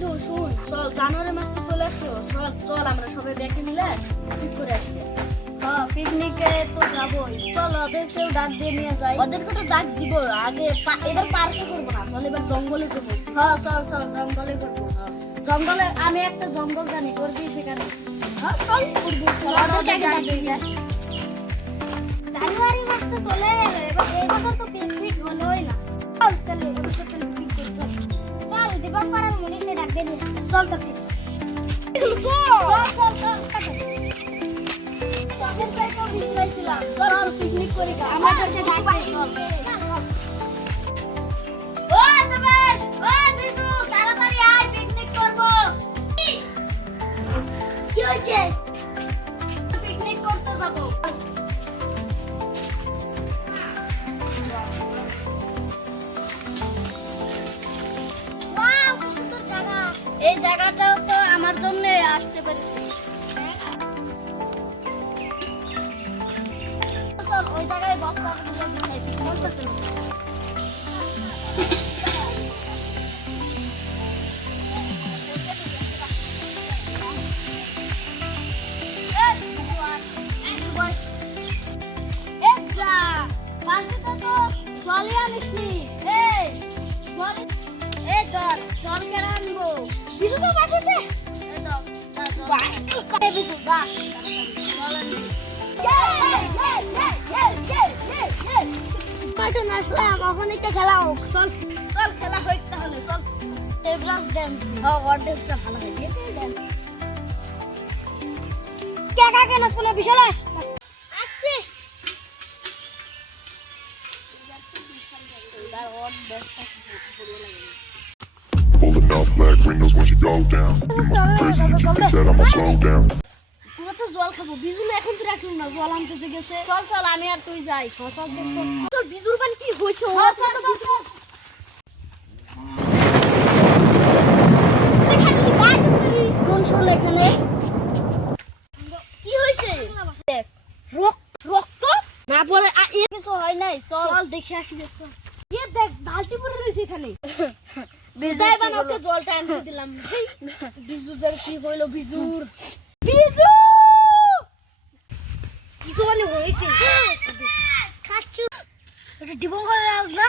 বন্ধু শুন, চল জানুয়ারি মাস তো চলে আসলো, চল আমরা সবাই দেখে মিলে ঠিক করে আসি। হ্যাঁ, পিকনিকে তো যাবোই। চল ওদেরকেও ডাক দিয়ে নিয়ে যাই। ওদেরকে তো ডাক দিব, আগে এবার পার্কে করবো না, চল এবার জঙ্গলে করবো। হ্যাঁ, চল চল জঙ্গলে করবো। জঙ্গলে আমি একটা জঙ্গল জানি, করবি সেখানে। হ্যাঁ চল করবো, চল ওদেরকে আগে ডাক দিয়ে আসি। জানুয়ারি মাস তো চলে গেল, এবার এই বছর তো পিকনিক হলোই না। চল তাহলে এবছর তাহলে পিকনিক করি, চল। চল দীপঙ্কর আর মনীষকে ডাক দিয়ে নিয়ে আসি। চল তাহলে। চল চল চল চল। তোদের তো একটু বিশ্রাইছিলাম। চল পিকনিক করি গা। আমাদেরকে ডাক দিয়ে চল। ওই দেবেশ, ওই বিজু, তাড়াতাড়ি আয়, পিকনিক করব। কি হয়েছে? পিকনিক করতে যাবো। ওয়াও, কি সুন্দর জায়গা। এই জায়গাটাও তো আমার জন্য আসতে পেরেছি। চল ওই জায়গায় বস্তাগুলো বিছাই দিই। বলতে চল। জলই আনিসনি। এই জল, এই ধর জল কেন আনবো? বিজু তো বাটিতে। এই দাও, যা জল। বাটি করে বিজু দা। জল আনবি। হয়তো নাচলাম, এখন একটা খেলা হোক। চল চল খেলা হোক তাহলে, চল। এভরাজ ড্যান্স। হ্যাঁ ওর ড্রেসটা ভালো হয়, কে কাকে নাচবো না বিশাল আসছে। Pulling up black windows when she go down. You must be crazy if you think that I'ma slow down. পুরো তো জল খাবো। বিজু না এখন তুই আসলো না, জল আনতে যে গেছে। চল চল আমি আর তুই যাই। চল বিজুর পানি কি হয়েছে? কোন শোন এখানে কি হয়েছে? দেখ, রক্ত না পরে কিছু হয় নাই। চল চল দেখে আসি। দেখ বালতি পরে রয়েছে এখানে। বিজয় ওকে জলটা আনতে দিলাম। বিজু যে কি হইলো বিজুর? বিজু কিছু মানে হয়েছে। খাচ্ছু এটা দীপঙ্করের আওয়াজ না?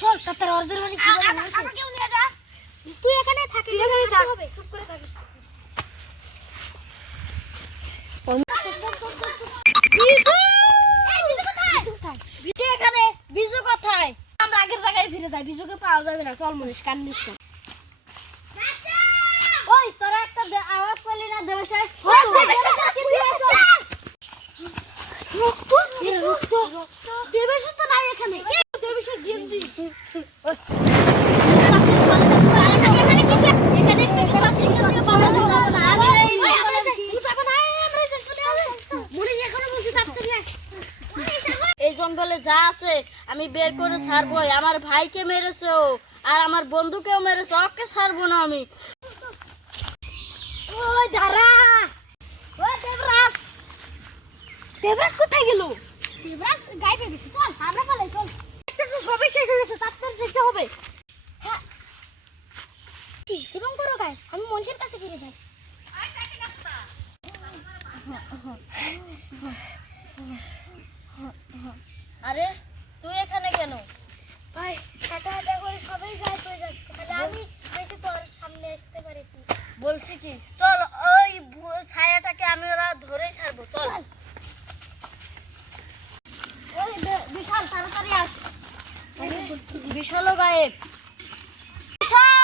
চল তাড়াতাড়ি ওদের বাড়ি কি বলে হয়েছে? আমাকেও নিয়ে যা। তুই এখানে থাকিস, তুই এখানে থাক। চুপ করে থাকিস। বিজু! এই বিজু কোথায়? বিজু এখানে। বিজু কোথায়? আমরা আগের জায়গায় ফিরে যাই, বিজুকে পাওয়া যাবে না। চল মনীষ, কান্দিস না। ওই তোরা একটা আওয়াজ পেলি না দেবশাই? রক্ত? রক্ত? দেবেশ তো নাই এখানে। দেবেশের গেঞ্জি। এখানে একটা কিছু আছে, এখান থেকে পাওয়া যাবে না। মনীষ এখনো বসে থাকতে না। এই জঙ্গলে যা আছে আমি বের করে ছাড়বো। আমার ভাইকে মেরেছে ও, আর আমার বন্ধুকেও মেরেছে, ওকে ছাড়বো না আমি। ওই দাঁড়া। ওই দেবরাজ। দেবরাজ কোথায় গেল? দেবরাজ গাইবে গেছে। চল আমরা পালাই, চল। একটা তো সবই শেষ হয়ে গেছে, তাড়াতাড়ি যেতে হবে। হ্যাঁ কি দীপঙ্কর গায়? আমি মনীষের কাছে ফিরে যাই। আরে তুই এখানে কেন? ভাই হাঁটা হাঁটা করে সবাই গায়ে পড়ে যাচ্ছে, তাহলে আমি বেশি তোর সামনে আসতে পারিছি। বলছি কি, চল ওই ছায়াটাকে আমি ওরা ধরেই ছাড়বো। চল ওই বিশাল তাড়াতাড়ি আস। বিশালও গায়েব। বিশাল